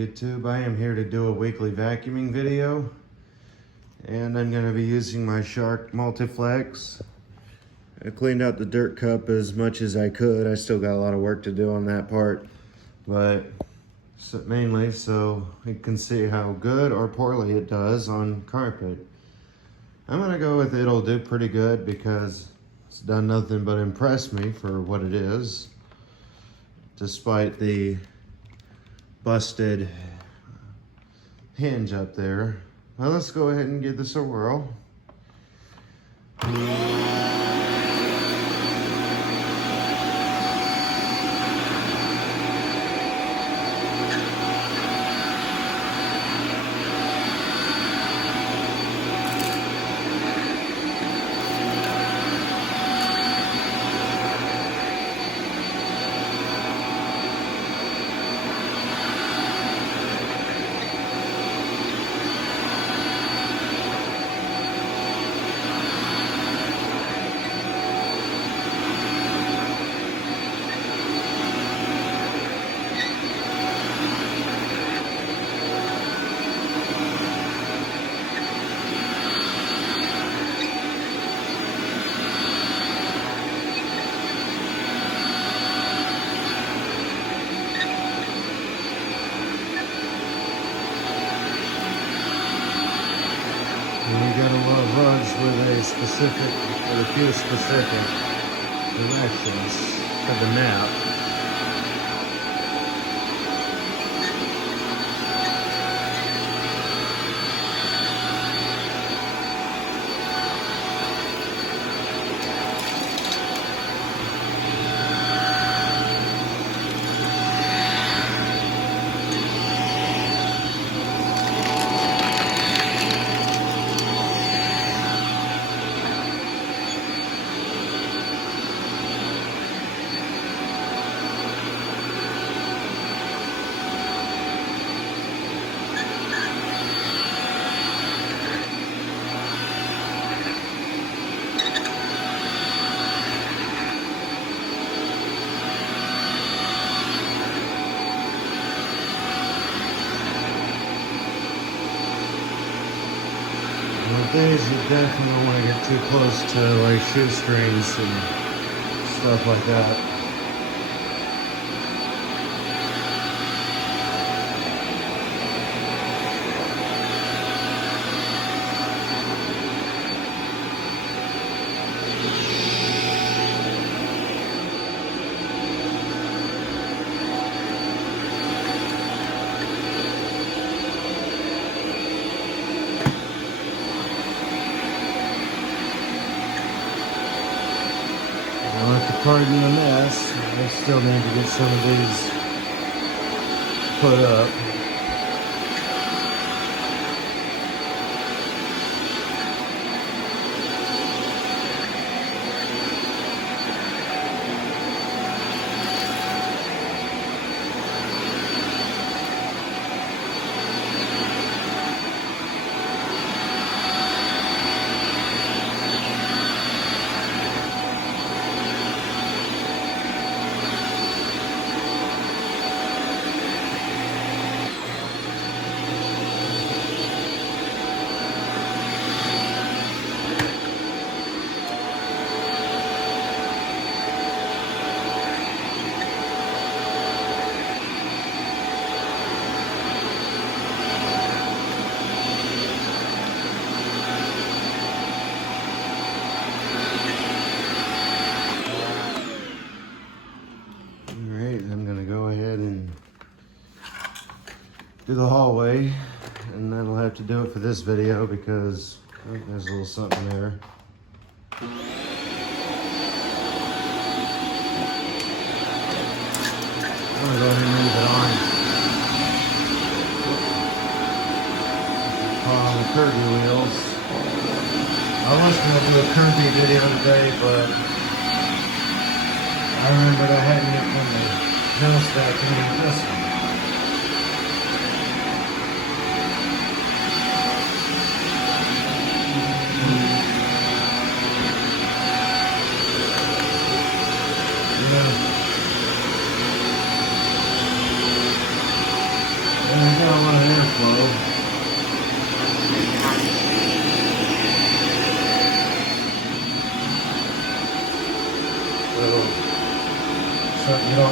YouTube? I am here to do a weekly vacuuming video, and I'm going to be using my Shark Multiflex. I cleaned out the dirt cup as much as I could. I still got a lot of work to do on that part, but mainly so you can see how good or poorly it does on carpet. I'm going to go with it'll do pretty good because it's done nothing but impress me for what it is, despite the busted hinge up there. Well, let's go ahead and give this a whirl. And you gotta love rugs with a few specific directions for the nap. With these, you definitely don't want to get too close to like shoestrings and stuff like that. Well, if you pardon the mess, I still need to get some of these put up. Do the hallway, and that'll have to do it for this video because there's a little something there. I'm gonna go ahead and leave it on the Kirby wheels. I was gonna do a Kirby video today, but I remembered I hadn't yet done the house vacuum with this one. And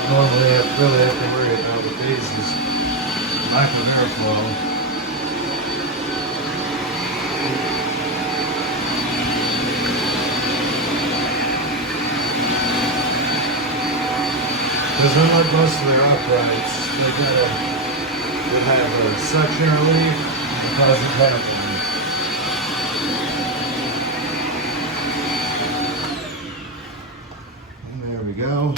normally I really have to worry about with these is lack of airflow. Because unlike most of their uprights, they have a suction relief and causes headwind. And there we go.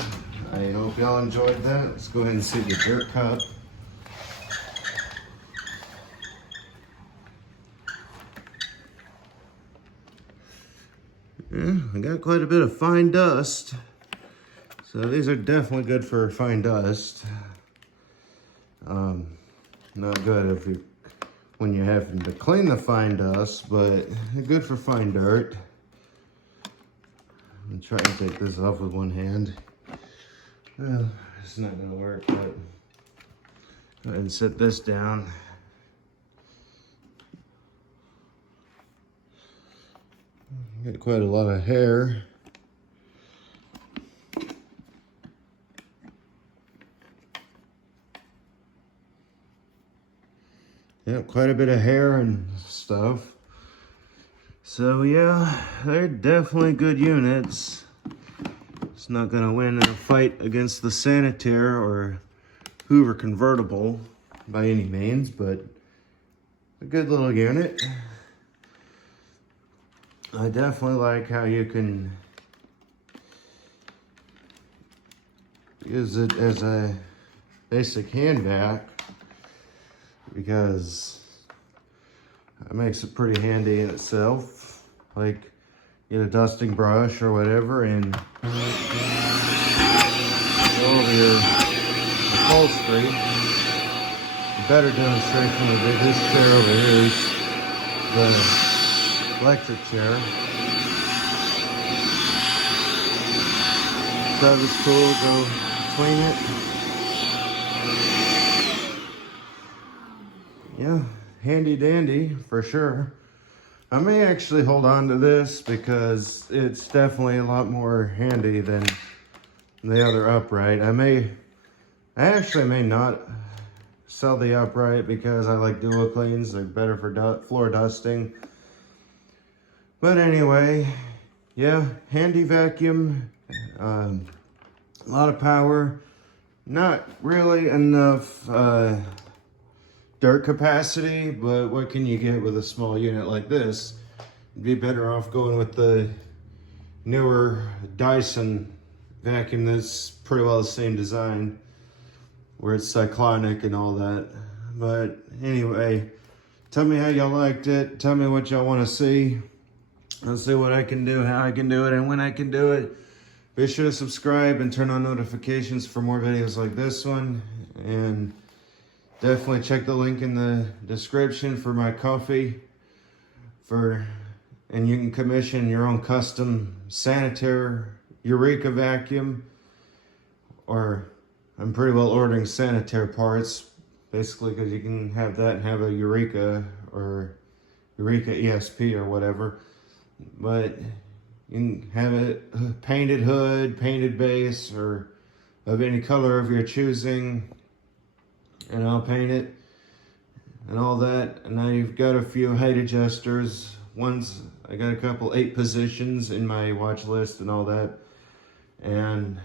I hope y'all enjoyed that. Let's go ahead and see the dirt cup. Yeah, I got quite a bit of fine dust. So these are definitely good for fine dust. Not good when you're having to clean the fine dust, but good for fine dirt. I'm trying to take this off with one hand. Well, it's not gonna work, but go ahead and set this down. Got quite a lot of hair. Yeah, quite a bit of hair and stuff. So yeah, they're definitely good units. It's not gonna win in a fight against the Sanitaire or Hoover convertible by any means, but a good little unit. I definitely like how you can use it as a basic hand vac, because it makes it pretty handy in itself. Like, get a dusting brush or whatever and go over your upholstery. A better demonstration would be this chair over here is the electric chair. So that was cool. Go clean it. Yeah, handy dandy for sure. I may actually hold on to this because it's definitely a lot more handy than the other upright. I actually may not sell the upright because I like dual cleans. They're better for floor dusting. But anyway, yeah, handy vacuum, a lot of power, not really enough dirt capacity, but what can you get with a small unit like this? You'd be better off going with the newer Dyson vacuum that's pretty well the same design, where it's cyclonic and all that. But anyway, tell me how y'all liked it. Tell me what y'all want to see. I'll see what I can do, how I can do it, and when I can do it. Be sure to subscribe and turn on notifications for more videos like this one. And definitely check the link in the description for my coffee. And you can commission your own custom Sanitaire Eureka vacuum. Or I'm pretty well ordering Sanitaire parts, basically, because you can have that and have a Eureka or Eureka ESP or whatever. But you can have it painted hood, painted base, or of any color of your choosing. And I'll paint it and all that. And now you've got a few height adjusters. I got a couple 8 positions in my watch list and all that. And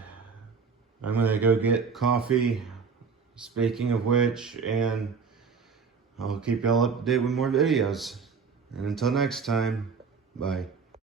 I'm gonna go get coffee, speaking of which, and I'll keep y'all up to date with more videos. And until next time, bye.